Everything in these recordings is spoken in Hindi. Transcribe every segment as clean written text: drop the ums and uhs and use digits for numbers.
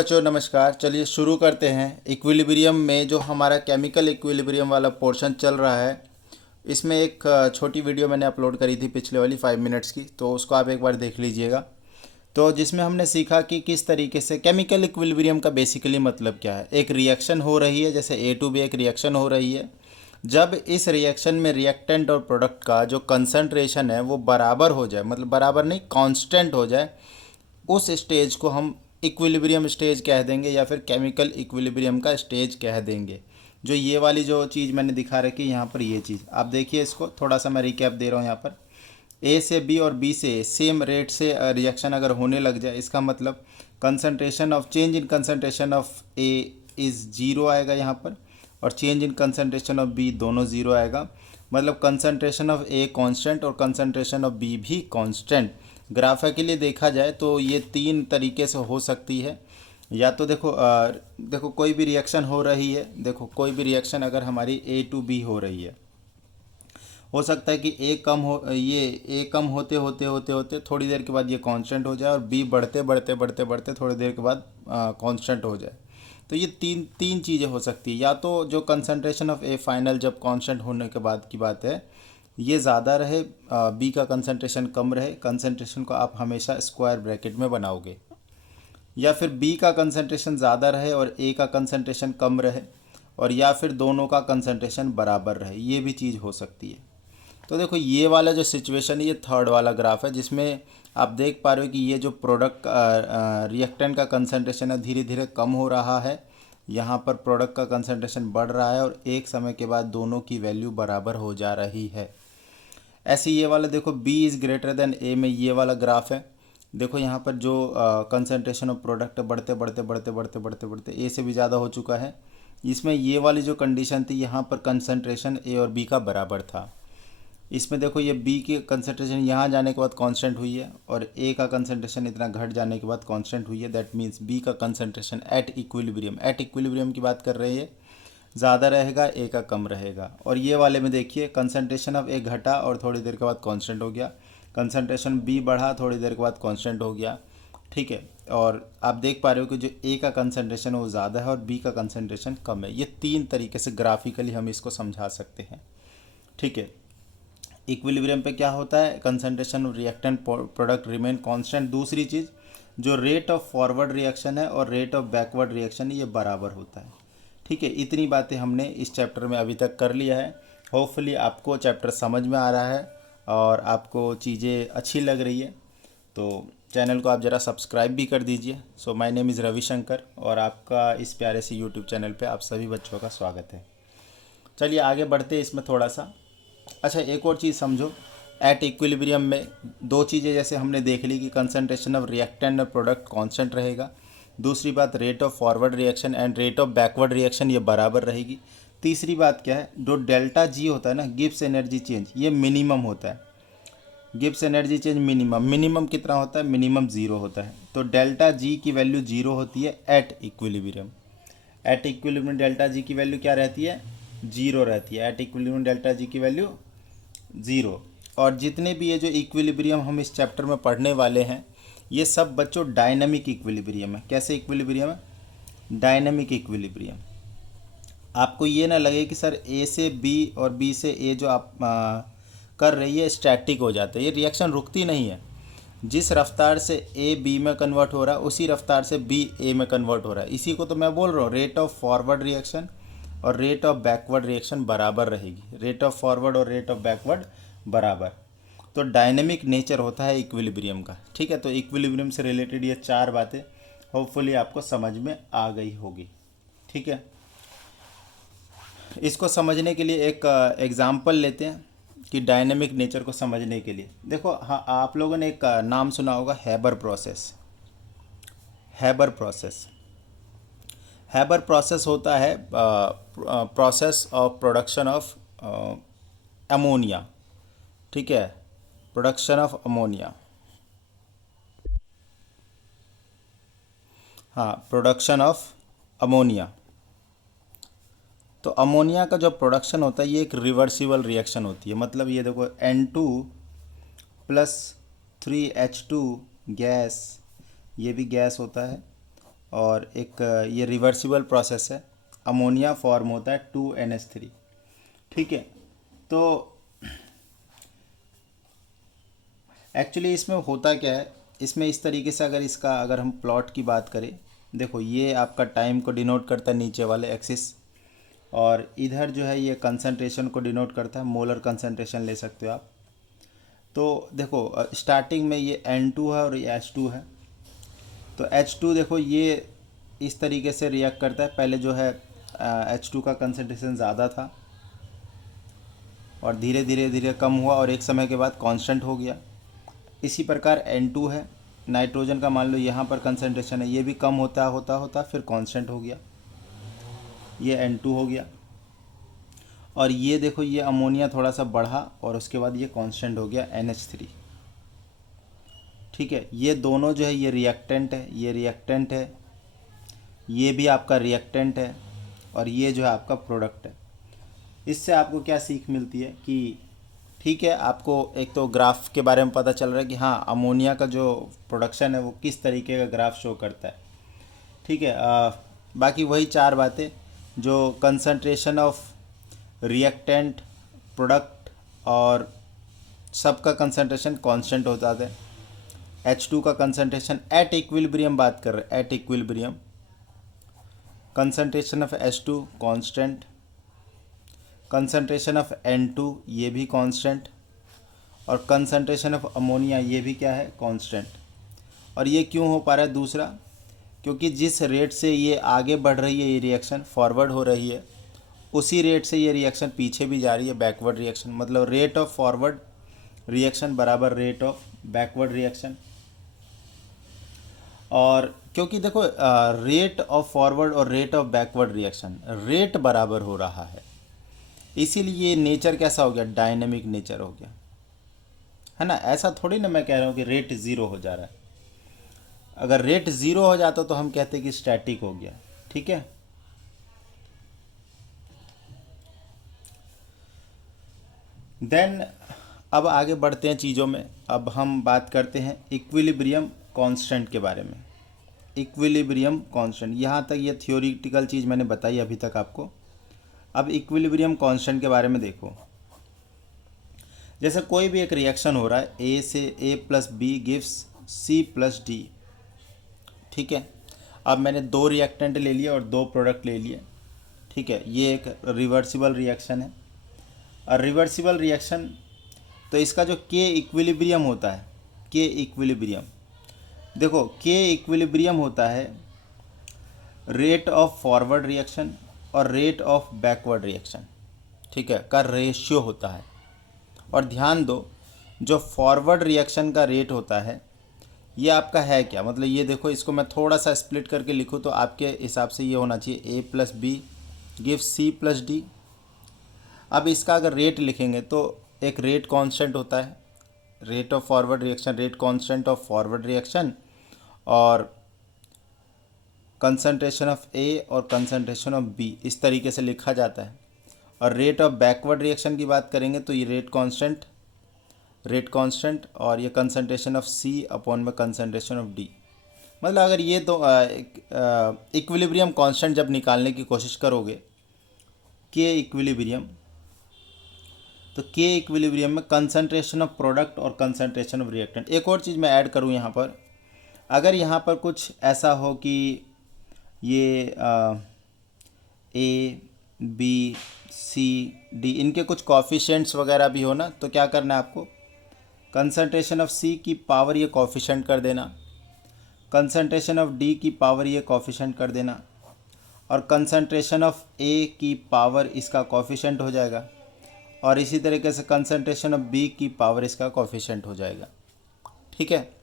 बच्चों नमस्कार। चलिए शुरू करते हैं। इक्विलिब्रियम में जो हमारा केमिकल इक्विलिब्रियम वाला पोर्शन चल रहा है, इसमें एक छोटी वीडियो मैंने अपलोड करी थी पिछले वाली 5 मिनट्स की, तो उसको आप एक बार देख लीजिएगा। तो जिसमें हमने सीखा कि किस तरीके से केमिकल इक्विलिब्रियम का बेसिकली मतलब क्या है। एक रिएक्शन हो रही है, जैसे ए टू बी एक रिएक्शन हो रही है। जब इस रिएक्शन में रिएक्टेंट और प्रोडक्ट का जो कंसंट्रेशन है वो बराबर हो जाए, मतलब बराबर नहीं कांस्टेंट हो जाए, उस स्टेज को हम इक्विलिब्रियम स्टेज कह देंगे या फिर केमिकल इक्विलिब्रियम का स्टेज कह देंगे। जो ये वाली जो चीज़ मैंने दिखा रखी है यहाँ पर, ये चीज़ आप देखिए, इसको थोड़ा सा मैं रिकैप दे रहा हूँ। यहाँ पर ए से बी और बी से ए सेम रेट से रिएक्शन अगर होने लग जाए, इसका मतलब concentration of change in concentration of A is zero आएगा यहाँ पर, और change in concentration of B दोनों ज़ीरो आएगा। मतलब कंसंट्रेशन ऑफ ए कांस्टेंट और कंसंट्रेशन ऑफ बी भी कांस्टेंट। ग्राफिकली देखा जाए तो ये तीन तरीके से हो सकती है। या तो देखो कोई भी रिएक्शन हो रही है, देखो कोई भी रिएक्शन अगर हमारी ए टू बी हो रही है, हो सकता है कि ए कम होते होते होते होते थोड़ी देर के बाद ये कांस्टेंट हो जाए, और बी बढ़ते बढ़ते बढ़ते बढ़ते थोड़ी देर के बाद कांस्टेंट हो जाए। तो ये तीन तीन चीज़ें हो सकती है। या तो जो कंसंट्रेशन ऑफ ए फाइनल जब कांस्टेंट होने के बाद की बात है, ये ज़्यादा रहे, बी का कंसंट्रेशन कम रहे। कंसंट्रेशन को आप हमेशा स्क्वायर ब्रैकेट में बनाओगे। या फिर बी का कंसंट्रेशन ज़्यादा रहे और ए का कंसंट्रेशन कम रहे, और या फिर दोनों का कंसंट्रेशन बराबर रहे, ये भी चीज़ हो सकती है। तो देखो ये वाला जो सिचुएशन है, ये थर्ड वाला ग्राफ है, जिसमें आप देख पा रहे हो कि ये जो प्रोडक्ट रिएक्टेंट का कंसंट्रेशन है धीरे धीरे कम हो रहा है। यहाँ पर प्रोडक्ट का कंसंट्रेशन बढ़ रहा है, और एक समय के बाद दोनों की वैल्यू बराबर हो जा रही है। ऐसे ये वाला देखो B इज़ ग्रेटर देन ए में ये वाला ग्राफ है। देखो यहाँ पर जो कंसंट्रेशन ऑफ प्रोडक्ट बढ़ते बढ़ते बढ़ते बढ़ते बढ़ते बढ़ते ए से भी ज़्यादा हो चुका है। इसमें ये वाली जो कंडीशन थी, यहाँ पर कंसंट्रेशन ए और बी का बराबर था। इसमें देखो ये बी की कंसंट्रेशन यहाँ जाने के बाद कांस्टेंट हुई है, और ए का कंसंट्रेशन इतना घट जाने के बाद कांस्टेंट हुई है। दैट मीन्स बी का कंसंट्रेशन एट इक्विलिब्रियम की बात कर रहे हैं, ज़्यादा रहेगा, ए का कम रहेगा। और ये वाले में देखिए कंसंट्रेशन ऑफ ए घटा और थोड़ी देर के बाद कांस्टेंट हो गया, कंसंट्रेशन बी बढ़ा, थोड़ी देर के बाद कांस्टेंट हो गया। ठीक है, और आप देख पा रहे हो कि जो ए का कंसंट्रेशन है वो ज़्यादा है और बी का कंसंट्रेशन कम है। ये तीन तरीके से ग्राफिकली हम इसको समझा सकते हैं। ठीक है, इक्विलिब्रियम पे क्या होता है, concentration of reactant product remain constant. दूसरी चीज़, जो रेट ऑफ फॉरवर्ड रिएक्शन है और रेट ऑफ बैकवर्ड रिएक्शन है, ये बराबर होता है। ठीक है, इतनी बातें हमने इस चैप्टर में अभी तक कर लिया है। होपफुली आपको चैप्टर समझ में आ रहा है और आपको चीज़ें अच्छी लग रही है। तो चैनल को आप ज़रा सब्सक्राइब भी कर दीजिए। So my name is Ravishankar, और आपका इस प्यारे से यूट्यूब चैनल पे आप सभी बच्चों का स्वागत है। चलिए आगे बढ़ते हैं इसमें थोड़ा सा। अच्छा, एक और चीज़ समझो, एट इक्विलिब्रियम में दो चीज़ें जैसे हमने देख ली कि कंसंट्रेशन ऑफ रिएक्टेंट और प्रोडक्ट कांस्टेंट रहेगा। दूसरी बात, rate of forward reaction and rate of backward reaction ये बराबर रहेगी। तीसरी बात क्या है, जो डेल्टा जी होता है ना, गिब्स एनर्जी चेंज, ये मिनिमम होता है। गिब्स एनर्जी चेंज मिनिमम कितना होता है, मिनिमम ज़ीरो होता है। तो डेल्टा जी की वैल्यू ज़ीरो होती है at equilibrium. At equilibrium delta G की वैल्यू क्या रहती है, जीरो रहती है। एट इक्विलिब्रियम डेल्टा जी की वैल्यू ज़ीरो। और जितने भी ये जो इक्विलिब्रियम हम इस चैप्टर में पढ़ने वाले हैं, ये सब बच्चों डायनामिक इक्विलिब्रियम है। कैसे इक्विलिब्रियम है, डायनामिक इक्विलिब्रियम। आपको ये ना लगे कि सर ए से बी और बी से ए जो आप कर रही है स्टैटिक हो जाता है। ये रिएक्शन रुकती नहीं है। जिस रफ्तार से ए बी में कन्वर्ट हो रहा है, उसी रफ्तार से बी ए में कन्वर्ट हो रहा है। इसी को तो मैं बोल रहा हूँ, रेट ऑफ फॉरवर्ड रिएक्शन और रेट ऑफ बैकवर्ड रिएक्शन बराबर रहेगी। रेट ऑफ फॉरवर्ड और रेट ऑफ बैकवर्ड बराबर। तो डायनेमिक नेचर होता है इक्विलिब्रियम का। ठीक है, तो इक्विलिब्रियम से रिलेटेड ये चार बातें होपफुली आपको समझ में आ गई होगी। ठीक है, इसको समझने के लिए एक एग्जाम्पल लेते हैं कि डायनेमिक नेचर को समझने के लिए। देखो, हाँ, आप लोगों ने एक नाम सुना होगा, Haber process. Haber process, Haber process होता है process of production of ammonia. ठीक है, प्रोडक्शन ऑफ अमोनिया, हाँ, प्रोडक्शन ऑफ अमोनिया। तो अमोनिया का जो प्रोडक्शन होता है, ये एक रिवर्सिबल रिएक्शन होती है। मतलब ये देखो, N2 प्लस 3H2 गैस, ये भी गैस होता है, और एक ये रिवर्सिबल प्रोसेस है, अमोनिया फॉर्म होता है 2NH3। ठीक है, तो एक्चुअली इसमें होता क्या है, इसमें इस तरीके से अगर हम प्लॉट की बात करें, देखो ये आपका टाइम को डिनोट करता है नीचे वाले एक्सिस, और इधर जो है ये कंसंट्रेशन को डिनोट करता है, मोलर कंसंट्रेशन ले सकते हो आप। तो देखो स्टार्टिंग में ये N2 है और ये H2 है। तो H2 देखो ये इस तरीके से रिएक्ट करता है, पहले जो है H2 का कंसंट्रेशन ज़्यादा था और धीरे धीरे धीरे कम हुआ और एक समय के बाद कांस्टेंट हो गया। इसी प्रकार N2 है, नाइट्रोजन का मान लो यहाँ पर कंसंट्रेशन है, ये भी कम होता होता होता फिर कांस्टेंट हो गया, ये N2 हो गया। और ये देखो ये अमोनिया थोड़ा सा बढ़ा और उसके बाद ये कांस्टेंट हो गया NH3। ठीक है, ये दोनों जो है ये रिएक्टेंट है, ये रिएक्टेंट है, ये भी आपका रिएक्टेंट है, और ये जो है आपका प्रोडक्ट है। इससे आपको क्या सीख मिलती है कि ठीक है, आपको एक तो ग्राफ के बारे में पता चल रहा है कि हाँ अमोनिया का जो प्रोडक्शन है वो किस तरीके का ग्राफ शो करता है। ठीक है, बाकी वही चार बातें जो कंसंट्रेशन ऑफ रिएक्टेंट, प्रोडक्ट और सबका कंसंट्रेशन कांस्टेंट होता है। H2 का कंसंट्रेशन एट इक्विलिब्रियम बात कर रहे हैं, at equilibrium concentration of H2 constant, concentration of N2 ये भी कांस्टेंट, और कंसंट्रेशन ऑफ अमोनिया ये भी क्या है, कांस्टेंट। और ये क्यों हो पा रहा है दूसरा, क्योंकि जिस रेट से ये आगे बढ़ रही है, ये रिएक्शन फॉरवर्ड हो रही है, उसी रेट से ये रिएक्शन पीछे भी जा रही है, बैकवर्ड रिएक्शन। मतलब रेट ऑफ फॉरवर्ड रिएक्शन बराबर रेट ऑफ बैकवर्ड रिएक्शन। और क्योंकि देखो रेट ऑफ फॉरवर्ड और rate of backward reaction rate बराबर हो रहा है, इसीलिए नेचर कैसा हो गया, डायनेमिक नेचर हो गया, है ना। ऐसा थोड़ी ना मैं कह रहा हूँ कि रेट ज़ीरो हो जा रहा है। अगर रेट ज़ीरो हो जाता तो हम कहते कि स्टैटिक हो गया। ठीक है, देन अब आगे बढ़ते हैं चीज़ों में। अब हम बात करते हैं इक्विलिब्रियम कांस्टेंट के बारे में। इक्विलिब्रियम कांस्टेंट, यहाँ तक ये थियोरिटिकल चीज़ मैंने बताई अभी तक आपको। अब इक्विलिब्रियम कांस्टेंट के बारे में देखो, जैसे कोई भी एक रिएक्शन हो रहा है, ए से A+B गिव्स C+D। ठीक है, अब मैंने दो रिएक्टेंट ले लिए और दो प्रोडक्ट ले लिए। ठीक है, ये एक रिवर्सिबल रिएक्शन है। और रिवर्सिबल रिएक्शन तो इसका जो के इक्विलिब्रियम होता है, के इक्विलिब्रियम, देखो के इक्विलिब्रियम होता है रेट ऑफ फॉरवर्ड रिएक्शन और रेट ऑफ बैकवर्ड रिएक्शन, ठीक है, का रेशियो होता है। और ध्यान दो, जो फॉरवर्ड रिएक्शन का रेट होता है ये आपका है क्या, मतलब ये देखो, इसको मैं थोड़ा सा स्प्लिट करके लिखूँ तो आपके हिसाब से ये होना चाहिए A+B गिव्स C+D। अब इसका अगर रेट लिखेंगे तो एक रेट कांस्टेंट होता है, rate of forward reaction, rate constant of forward reaction, और कंसंट्रेशन ऑफ A और कंसंट्रेशन ऑफ B, इस तरीके से लिखा जाता है। और रेट ऑफ बैकवर्ड रिएक्शन की बात करेंगे तो ये रेट कांस्टेंट और ये कंसंट्रेशन ऑफ C अपॉन में कंसंट्रेशन ऑफ D। मतलब अगर ये तो इक्विलिब्रियम कांस्टेंट जब निकालने की कोशिश करोगे के इक्विलिब्रियम, तो के इक्विलिब्रियम में कंसंट्रेशन ऑफ प्रोडक्ट और कंसंट्रेशन ऑफ रिएक्टेंट। एक और चीज़ मैं ऐड करूँ यहाँ पर, अगर यहाँ पर कुछ ऐसा हो कि ये A, B, C, D इनके कुछ कॉफिशेंट्स वगैरह भी हो ना, तो क्या करना है आपको, कंसंट्रेशन ऑफ C की पावर ये कॉफिशेंट कर देना, कंसंट्रेशन ऑफ D की पावर ये कॉफिशेंट कर देना, और कंसंट्रेशन ऑफ A की पावर इसका कॉफिशेंट हो जाएगा, और इसी तरीके से कंसंट्रेशन ऑफ B की पावर इसका कॉफिशेंट हो जाएगा। ठीक है,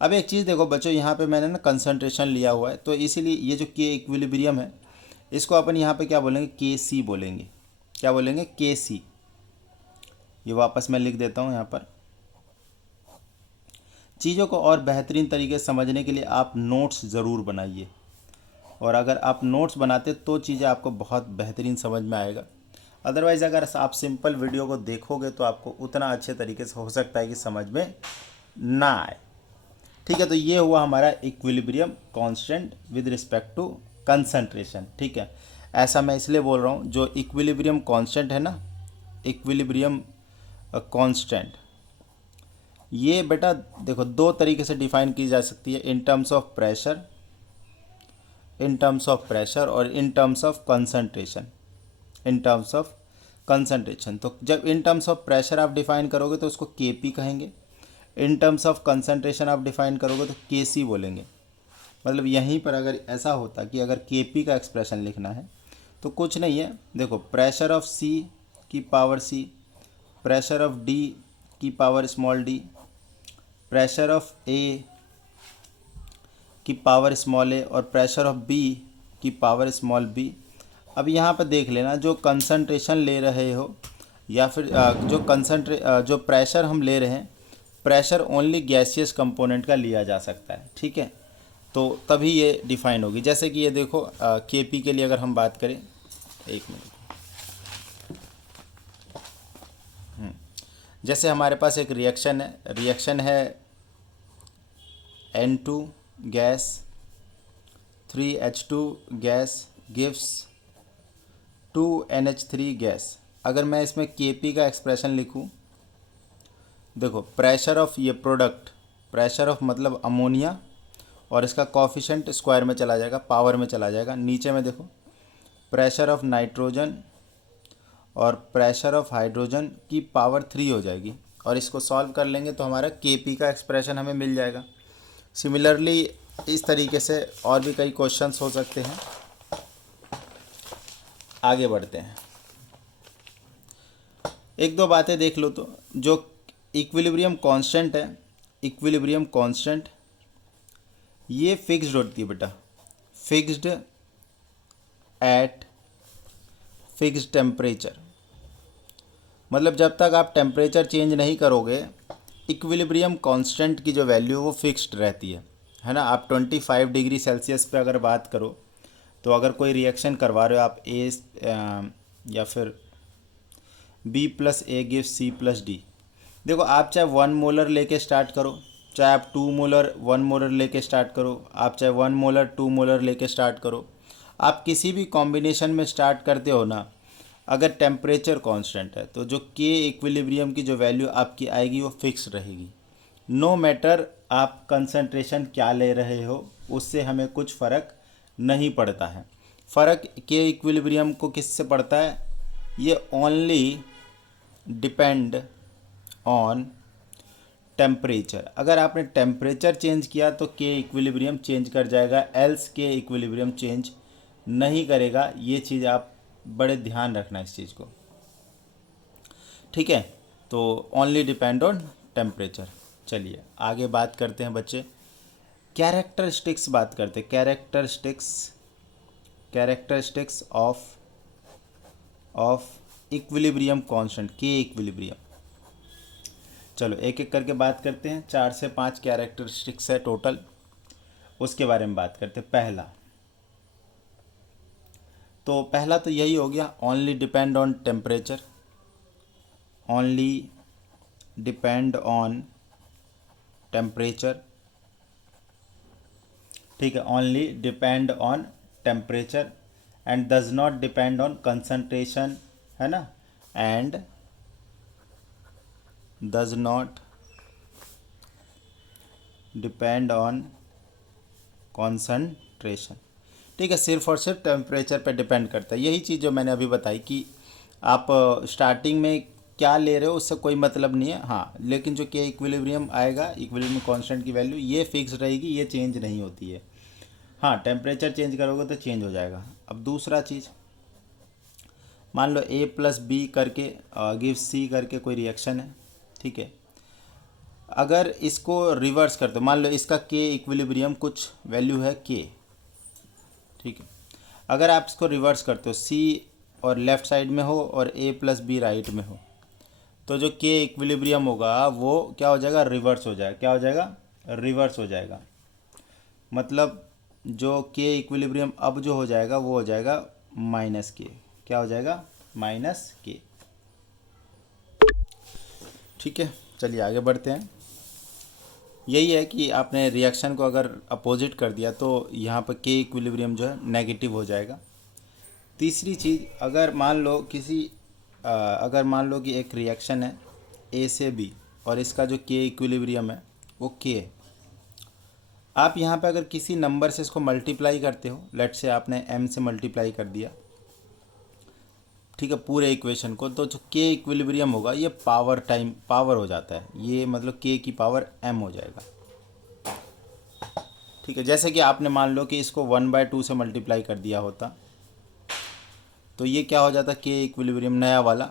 अब एक चीज़ देखो बच्चों, यहाँ पे मैंने ना कंसंट्रेशन लिया हुआ है, तो इसीलिए ये जो के इक्विलिब्रियम है इसको अपन यहाँ पे क्या बोलेंगे, KC बोलेंगे। क्या बोलेंगे, KC। ये वापस मैं लिख देता हूँ यहाँ पर। चीज़ों को और बेहतरीन तरीके से समझने के लिए आप नोट्स ज़रूर बनाइए, और अगर आप नोट्स बनाते तो चीज़ें आपको बहुत बेहतरीन समझ में आएगा। अदरवाइज़ अगर आप सिंपल वीडियो को देखोगे तो आपको उतना अच्छे तरीके से हो सकता है कि समझ में ना आए। ठीक है, तो ये हुआ हमारा equilibrium constant with respect to concentration. ठीक है, ऐसा मैं इसलिए बोल रहा हूँ, जो इक्विलिब्रियम कांस्टेंट है ना, इक्विलिब्रियम कांस्टेंट, ये बेटा देखो दो तरीके से डिफाइन की जा सकती है, in terms of pressure, in terms of pressure और in terms of concentration, in terms of concentration. तो जब इन टर्म्स ऑफ प्रेशर आप डिफाइन करोगे तो उसको केपी कहेंगे, इन टर्म्स ऑफ कंसंट्रेशन आप डिफाइन करोगे तो केसी बोलेंगे। मतलब यहीं पर अगर ऐसा होता कि अगर केपी का एक्सप्रेशन लिखना है तो कुछ नहीं है, देखो प्रेशर ऑफ सी की power C, pressure of D की power small D, pressure of A की पावर स्मॉल ए और प्रेशर ऑफ बी की पावर स्मॉल बी। अब यहाँ पर देख लेना, जो कंसंट्रेशन ले रहे हो या फिर जो प्रेशर हम ले रहे हैं, प्रेशर ओनली गैसियस कंपोनेंट का लिया जा सकता है। ठीक है, तो तभी ये डिफाइन होगी। जैसे कि ये देखो केपी के लिए अगर हम बात करें, एक मिनट, जैसे हमारे पास एक रिएक्शन है N2 gas 3H2 gas gives 2NH3 gas. अगर मैं इसमें Kp का एक्सप्रेशन लिखूं, देखो प्रेशर ऑफ ये प्रोडक्ट, प्रेशर ऑफ मतलब अमोनिया, और इसका कॉफिशेंट स्क्वायर में चला जाएगा, पावर में चला जाएगा। नीचे में देखो प्रेशर ऑफ नाइट्रोजन और प्रेशर ऑफ हाइड्रोजन की पावर 3 हो जाएगी, और इसको सॉल्व कर लेंगे तो हमारा Kp का एक्सप्रेशन हमें मिल जाएगा। सिमिलरली इस तरीके से और भी कई क्वेश्चंस हो सकते हैं। आगे बढ़ते हैं, एक दो बातें देख लो। तो जो इक्विलिब्रियम कांस्टेंट है, इक्विलिब्रियम कांस्टेंट ये फिक्स्ड होती है बेटा, फिक्स्ड एट फिक्स्ड टेम्परेचर। मतलब जब तक आप टेम्परेचर चेंज नहीं करोगे, इक्विलिब्रियम कांस्टेंट की जो वैल्यू वो फिक्स्ड रहती है ना। आप 25 डिग्री सेल्सियस पे अगर बात करो, तो अगर कोई रिएक्शन करवा रहे हो आप या फिर B प्लस ए गिव C प्लस डी, देखो आप चाहे 1 मोलर लेके स्टार्ट करो, चाहे आप 2 मोलर 1 मोलर लेके स्टार्ट करो, आप चाहे 1 मोलर 2 मोलर लेके स्टार्ट करो, आप किसी भी कॉम्बिनेशन में स्टार्ट करते हो ना, अगर टेम्परेचर कांस्टेंट है तो जो के इक्विलिब्रियम की जो वैल्यू आपकी आएगी वो फिक्स रहेगी। नो मैटर आप कंसंट्रेशन क्या ले रहे हो, उससे हमें कुछ फ़र्क नहीं पड़ता है। फ़र्क के इक्विलिब्रियम को किससे पड़ता है, ये ओनली डिपेंड ऑन टेम्परेचर। अगर आपने टेम्परेचर चेंज किया तो के इक्विलिब्रियम चेंज कर जाएगा, एल्स के इक्विलिब्रियम चेंज नहीं करेगा। ये चीज़ आप बड़े ध्यान रखना इस चीज़ को। ठीक है, तो ओनली डिपेंड ऑन टेम्परेचर। चलिए आगे बात करते हैं बच्चे, कैरेक्टरिस्टिक्स बात करते हैं, कैरेक्टरिस्टिक्स ऑफ इक्विलिब्रियम कांस्टेंट, के इक्विलिब्रियम। चलो एक एक करके बात करते हैं, 4 से 5 कैरेक्टरिस्टिक्स है टोटल, उसके बारे में बात करते हैं। पहला तो यही हो गया, only depend on temperature, only depend on temperature. ठीक है, only depend on temperature and does not depend on concentration, है ना, and does not depend on concentration. ठीक है, सिर्फ और सिर्फ टेम्परेचर पे डिपेंड करता है। यही चीज़ जो मैंने अभी बताई कि आप स्टार्टिंग में क्या ले रहे हो उससे कोई मतलब नहीं है। हाँ, लेकिन जो के इक्विलिब्रियम आएगा, इक्विलिब्रियम कांस्टेंट की वैल्यू ये फिक्स रहेगी, ये चेंज नहीं होती है। हाँ, टेम्परेचर चेंज करोगे तो चेंज हो जाएगा। अब दूसरा चीज़, मान लो A प्लस बी करके गिव C करके कोई रिएक्शन है। ठीक है, अगर इसको रिवर्स कर दो, मान लो इसका के इक्विलिब्रियम कुछ वैल्यू है K। ठीक है, अगर आप इसको रिवर्स करते हो, C और लेफ़्ट साइड में हो और A प्लस बी राइट में हो, तो जो के इक्विलिब्रियम होगा वो क्या हो जाएगा, रिवर्स हो जाएगा। क्या हो जाएगा, रिवर्स हो जाएगा। मतलब जो के इक्विलिब्रियम अब जो हो जाएगा वो हो जाएगा माइनस के। क्या हो जाएगा, माइनस के। ठीक है, चलिए आगे बढ़ते हैं। यही है कि आपने रिएक्शन को अगर अपोजिट कर दिया तो यहाँ पर के इक्विलिब्रियम जो है नेगेटिव हो जाएगा। तीसरी चीज़, अगर मान लो कि एक रिएक्शन है ए से बी और इसका जो के इक्विलिब्रियम है वो के है। आप यहाँ पे अगर किसी नंबर से इसको मल्टीप्लाई करते हो, लेट से आपने m से मल्टीप्लाई कर दिया, ठीक है, पूरे इक्वेशन को, तो जो के इक्विलिब्रियम होगा ये पावर हो जाता है, ये मतलब के की पावर m हो जाएगा। ठीक है, जैसे कि आपने मान लो कि इसको 1/2 से मल्टीप्लाई कर दिया होता तो ये क्या हो जाता, के इक्विलिब्रियम नया वाला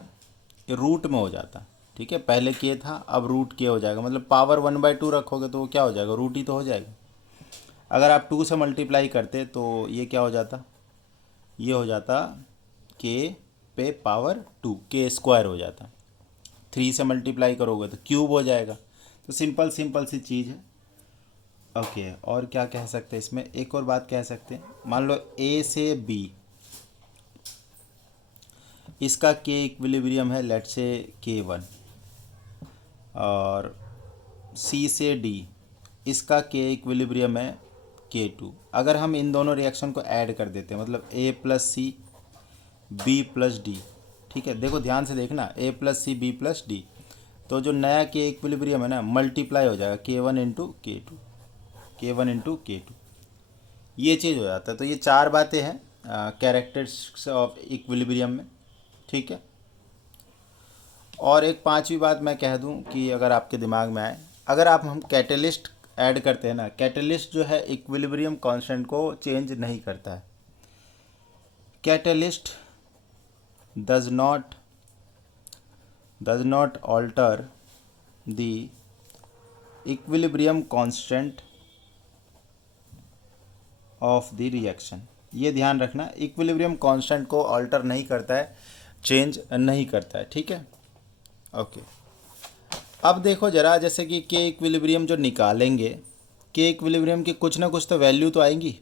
ये रूट में हो जाता। ठीक है, पहले के था, अब रूट के हो जाएगा, मतलब पावर 1/2 रखोगे तो वो क्या हो जाएगा, रूट ही तो हो जाएगा। अगर आप 2 से मल्टीप्लाई करते तो ये क्या हो जाता, ये हो जाता के पे पावर 2, के स्क्वायर हो जाता। 3 से मल्टीप्लाई करोगे तो क्यूब हो जाएगा। तो सिंपल सी चीज़ है। ओके, और क्या कह सकते हैं इसमें, एक और बात कह सकते हैं, मान लो ए से बी इसका के इक्विलिब्रियम है लेट से K1, और सी से डी इसका के इक्विलिब्रियम है K2। अगर हम इन दोनों रिएक्शन को ऐड कर देते हैं, मतलब A plus C B plus D, ठीक है, देखो ध्यान से देखना, A plus C B plus D, तो जो नया के इक्विलिब्रियम है ना मल्टीप्लाई हो जाएगा K1 into K2, K1 into K2, ये चीज़ हो जाता है। तो ये चार बातें हैं कैरेक्टरिस्टिक्स ऑफ इक्विलिब्रियम में। ठीक है, और एक पांचवी बात मैं कह दूं कि अगर आपके दिमाग में आए, अगर हम कैटेलिस्ट ऐड करते हैं ना, कैटेलिस्ट जो है इक्विलिब्रियम कांस्टेंट को चेंज नहीं करता है। Catalyst does not alter the equilibrium constant of the reaction. ये ध्यान रखना, इक्विलिब्रियम कांस्टेंट को ऑल्टर नहीं करता है, चेंज नहीं करता है। ठीक है, ओके। अब देखो जरा, जैसे कि के इक्विलिब्रियम जो निकालेंगे, के इक्विलिब्रियम की कुछ ना कुछ तो वैल्यू तो आएंगी,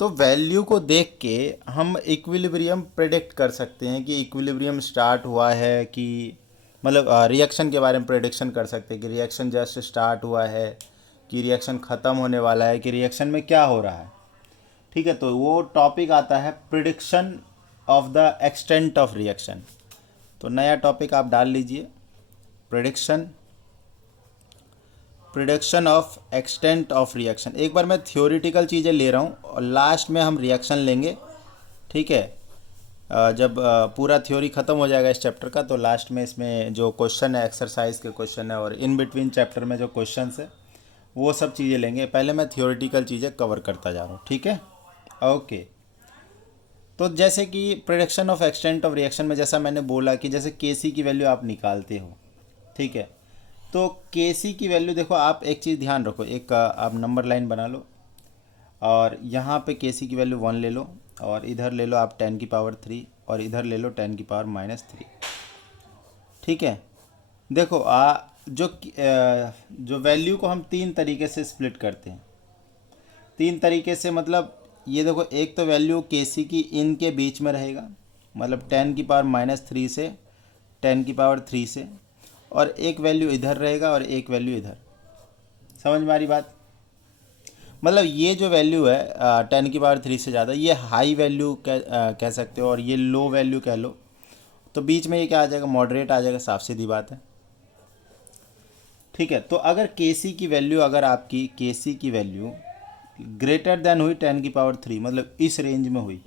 तो वैल्यू को देख के हम इक्विलिब्रियम प्रेडिक्ट कर सकते हैं कि इक्विलिब्रियम स्टार्ट हुआ है कि, मतलब रिएक्शन के बारे में प्रेडिक्शन कर सकते हैं कि रिएक्शन जस्ट स्टार्ट हुआ है, कि रिएक्शन ख़त्म होने वाला है, कि रिएक्शन में क्या हो रहा है। ठीक है, तो वो टॉपिक आता है prediction of the extent of reaction. तो नया टॉपिक आप डाल लीजिए, prediction of extent of reaction. एक बार मैं थ्योरेटिकल चीज़ें ले रहा हूँ और लास्ट में हम रिएक्शन लेंगे। ठीक है, जब पूरा थ्योरी ख़त्म हो जाएगा इस चैप्टर का, तो लास्ट में इसमें जो क्वेश्चन है, एक्सरसाइज के क्वेश्चन है, और इन बिटवीन चैप्टर में जो क्वेश्चन है वो सब चीज़ें लेंगे। पहले मैं थ्योरेटिकल चीज़ें कवर करता जा रहा हूँ। ठीक है, ओके। तो जैसे कि prediction of extent of reaction में जैसा मैंने बोला कि जैसे Kc की वैल्यू आप निकालते हो, ठीक है, तो Kc की वैल्यू देखो, आप एक चीज़ ध्यान रखो, एक आप नंबर लाइन बना लो और यहाँ पे Kc की वैल्यू 1 ले लो, और इधर ले लो आप 10 की पावर 3, और इधर ले लो 10 की पावर -3। ठीक है, देखो जो वैल्यू को हम 3 तरीके से स्प्लिट करते हैं। 3 तरीके से मतलब ये देखो, एक तो वैल्यू Kc की इनके बीच में रहेगा, मतलब 10 की पावर -3 से 10 की पावर 3 से, और एक वैल्यू इधर रहेगा और एक वैल्यू इधर। समझ में आ रही बात? मतलब ये जो वैल्यू है 10 की पावर 3 से ज़्यादा, ये हाई वैल्यू कह सकते हो, और ये लो वैल्यू कह लो। तो बीच में ये क्या आ जाएगा, मॉडरेट आ जाएगा, साफ सीधी बात है। ठीक है, तो अगर Kc की वैल्यू, अगर आपकी Kc की वैल्यू ग्रेटर देन हुई 10 की पावर 3, मतलब इस रेंज में हुई,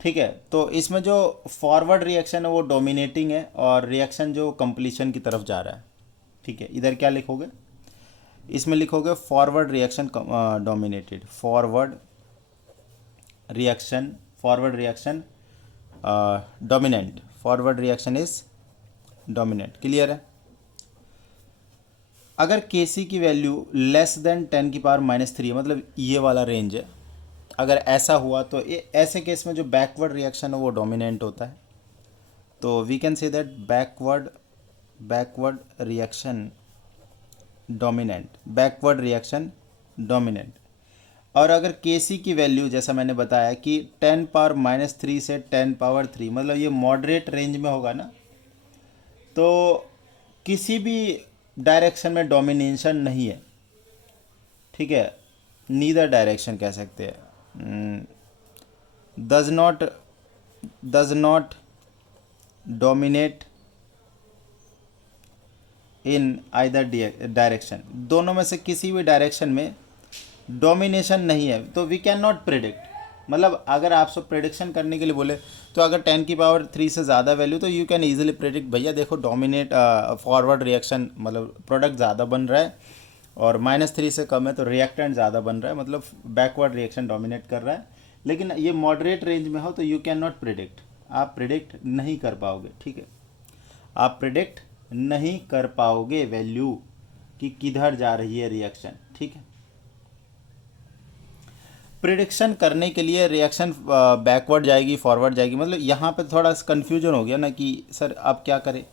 ठीक है, तो इसमें जो फॉरवर्ड रिएक्शन है वो डोमिनेटिंग है, और रिएक्शन जो कंप्लीशन की तरफ जा रहा है। ठीक है, इधर क्या लिखोगे, इसमें लिखोगे forward reaction dominated, forward reaction dominant, forward reaction is dominant. Clear है? अगर Kc की वैल्यू लेस देन 10 की पावर -3 है, मतलब ये वाला रेंज है, अगर ऐसा हुआ तो ये ऐसे केस में जो बैकवर्ड रिएक्शन है वो डोमिनेंट होता है। तो we can say that backward reaction dominant. और अगर Kc की वैल्यू जैसा मैंने बताया कि 10 पावर -3 से 10 पावर 3, मतलब ये मॉडरेट रेंज में होगा ना, तो किसी भी डायरेक्शन में डोमिनेशन नहीं है, ठीक है, नीदर डायरेक्शन कह सकते हैं, does not dominate in either direction, दोनों में से किसी भी डायरेक्शन में डोमिनेशन नहीं है, तो वी कैन नॉट प्रिडिक्ट। मतलब अगर आपसे प्रिडिक्शन करने के लिए बोले तो अगर 10⁻³ से ज़्यादा वैल्यू तो यू कैन ईजिली प्रिडिक्ट, भैया देखो डोमिनेट फॉरवर्ड रिएक्शन मतलब प्रोडक्ट ज़्यादा बन रहा है, और -3 से कम है तो रिएक्टेंट ज़्यादा बन रहा है, मतलब बैकवर्ड रिएक्शन डोमिनेट कर रहा है। लेकिन ये मॉडरेट रेंज में हो तो यू कैन नॉट प्रिडिक्ट, आप प्रिडिक्ट नहीं कर पाओगे, ठीक है, आप प्रिडिक्ट नहीं कर पाओगे वैल्यू कि किधर जा रही है रिएक्शन, ठीक है। प्रिडिक्शन करने के लिए रिएक्शन बैकवर्ड जाएगी फॉरवर्ड जाएगी, मतलब यहाँ पे थोड़ा कन्फ्यूजन हो गया ना कि सर अब क्या करें,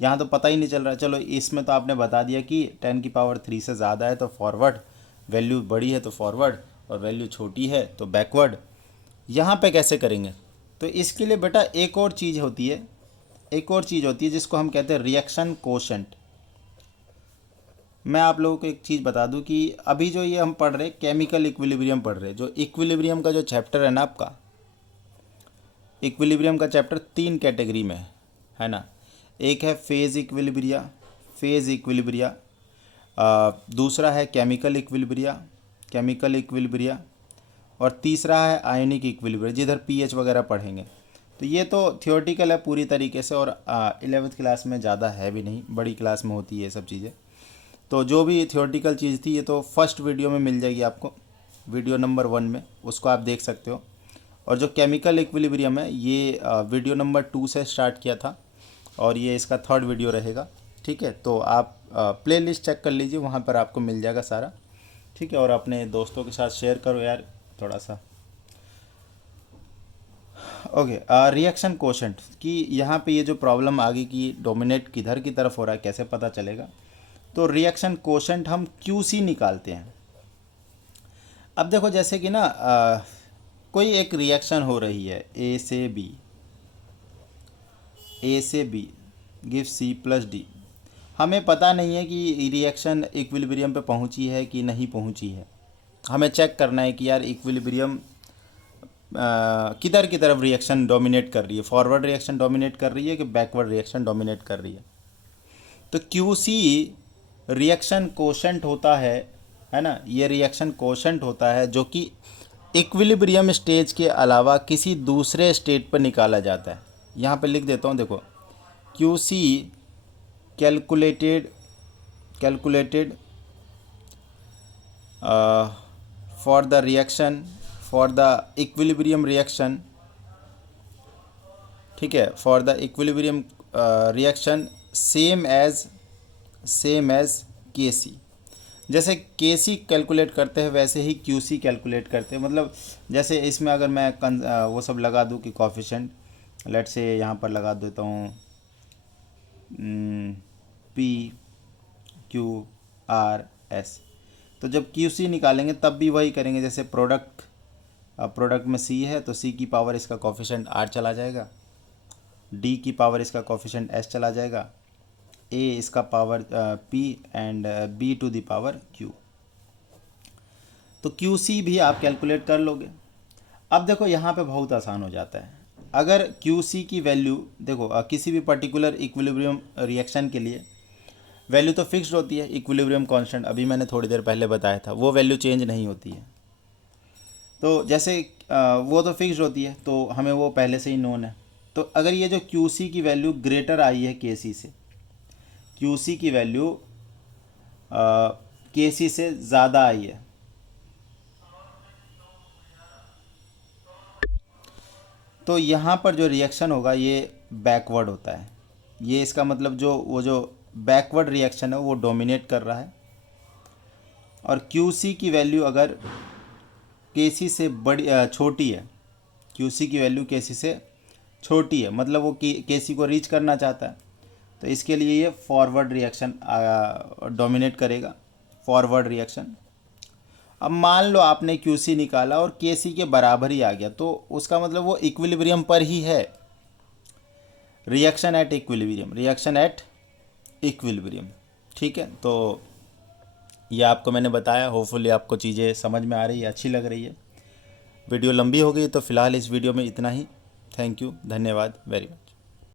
यहाँ तो पता ही नहीं चल रहा। चलो इसमें तो आपने बता दिया कि 10⁻³ से ज़्यादा है तो फॉरवर्ड, वैल्यू बड़ी है तो फॉरवर्ड, और वैल्यू छोटी है तो बैकवर्ड। यहाँ पे कैसे करेंगे, तो इसके लिए बेटा एक और चीज़ होती है, एक और चीज़ होती है जिसको हम कहते हैं रिएक्शन कोशेंट। मैं आप लोगों को एक चीज़ बता दूं कि अभी जो ये हम पढ़ रहे हैं केमिकल इक्विलिब्रियम पढ़ रहे हैं, जो इक्विलिब्रियम का जो चैप्टर है ना आपका, इक्विलिब्रियम का चैप्टर 3 कैटेगरी में है ना। एक है फेज़ इक्विलिब्रिया, दूसरा है केमिकल इक्विलिब्रिया, और तीसरा है आयोनिक इक्विलिब्रिया, जिधर पीएच वगैरह पढ़ेंगे। तो ये तो थियोरेटिकल है पूरी तरीके से, और 11वीं क्लास में ज़्यादा है भी नहीं, बड़ी क्लास में होती है ये सब चीज़ें। तो जो भी थियोरेटिकल चीज़ थी ये तो फर्स्ट वीडियो में मिल जाएगी आपको, वीडियो नंबर 1 में, उसको आप देख सकते हो। और जो केमिकल इक्विलिब्रियम है ये वीडियो नंबर 2 से स्टार्ट किया था, और ये इसका 3rd वीडियो रहेगा, ठीक है। तो आप प्लेलिस्ट चेक कर लीजिए, वहाँ पर आपको मिल जाएगा सारा, ठीक है। और अपने दोस्तों के साथ शेयर करो यार थोड़ा सा। ओके, रिएक्शन कोशेंट कि यहाँ पे ये जो प्रॉब्लम आ गई कि डोमिनेट किधर की तरफ हो रहा है, कैसे पता चलेगा। तो रिएक्शन कोशेंट हम QC निकालते हैं। अब देखो जैसे कि ना कोई एक रिएक्शन हो रही है A से B गिव C+D, हमें पता नहीं है कि रिएक्शन इक्विलिब्रियम पे पहुंची है कि नहीं पहुंची है। हमें चेक करना है कि यार इक्विलिब्रियम किधर की तरफ रिएक्शन डोमिनेट कर रही है, फॉरवर्ड रिएक्शन डोमिनेट कर रही है कि बैकवर्ड रिएक्शन डोमिनेट कर रही है। तो QC रिएक्शन कोशेंट होता है ना, ये रिएक्शन कोशेंट होता है जो कि इक्विलिब्रियम स्टेज के अलावा किसी दूसरे स्टेट पर निकाला जाता है। यहाँ पे लिख देता हूँ, देखो QC calculated for the reaction for the equilibrium reaction, ठीक है, for the equilibrium reaction same as KC। जैसे KC कैलकुलेट करते हैं वैसे ही QC कैलकुलेट करते हैं। मतलब जैसे इसमें अगर मैं वो सब लगा दूं कि कोफिशिएंट, लेट से यहाँ पर लगा देता हूँ PQRS, तो जब QC निकालेंगे तब भी वही करेंगे। जैसे प्रोडक्ट में C है तो C की पावर इसका कोफिशिएंट R चला जाएगा, D की पावर इसका कोफिशिएंट S चला जाएगा, A इसका power P and B to the power Q। तो QC भी आप कैलकुलेट कर लोगे। अब देखो यहाँ पे बहुत आसान हो जाता है। अगर QC की वैल्यू देखो किसी भी पर्टिकुलर इक्विलिब्रियम रिएक्शन के लिए वैल्यू तो फिक्स्ड होती है, इक्विलिब्रियम कांस्टेंट अभी मैंने थोड़ी देर पहले बताया था, वो वैल्यू चेंज नहीं होती है। तो जैसे वो तो फिक्स्ड होती है तो हमें वो पहले से ही नोन है। तो अगर ये जो QC की वैल्यू ग्रेटर आई है KC से, QC की वैल्यू KC से ज़्यादा आई है, तो यहाँ पर जो रिएक्शन होगा ये बैकवर्ड होता है। ये इसका मतलब वो जो बैकवर्ड रिएक्शन है वो डोमिनेट कर रहा है। और QC की वैल्यू अगर KC से बड़ी छोटी है, QC की वैल्यू KC से छोटी है, मतलब वो KC को रीच करना चाहता है, तो इसके लिए ये फॉरवर्ड रिएक्शन डोमिनेट करेगा, फॉरवर्ड रिएक्शन। अब मान लो आपने QC निकाला और KC के बराबर ही आ गया, तो उसका मतलब वो इक्विलिब्रियम पर ही है। रिएक्शन एट इक्विलिब्रियम ठीक है, तो ये आपको मैंने बताया, होपफुली आपको चीज़ें समझ में आ रही है, अच्छी लग रही है। वीडियो लंबी हो गई तो फ़िलहाल इस वीडियो में इतना ही। थैंक यू, धन्यवाद वेरी मच।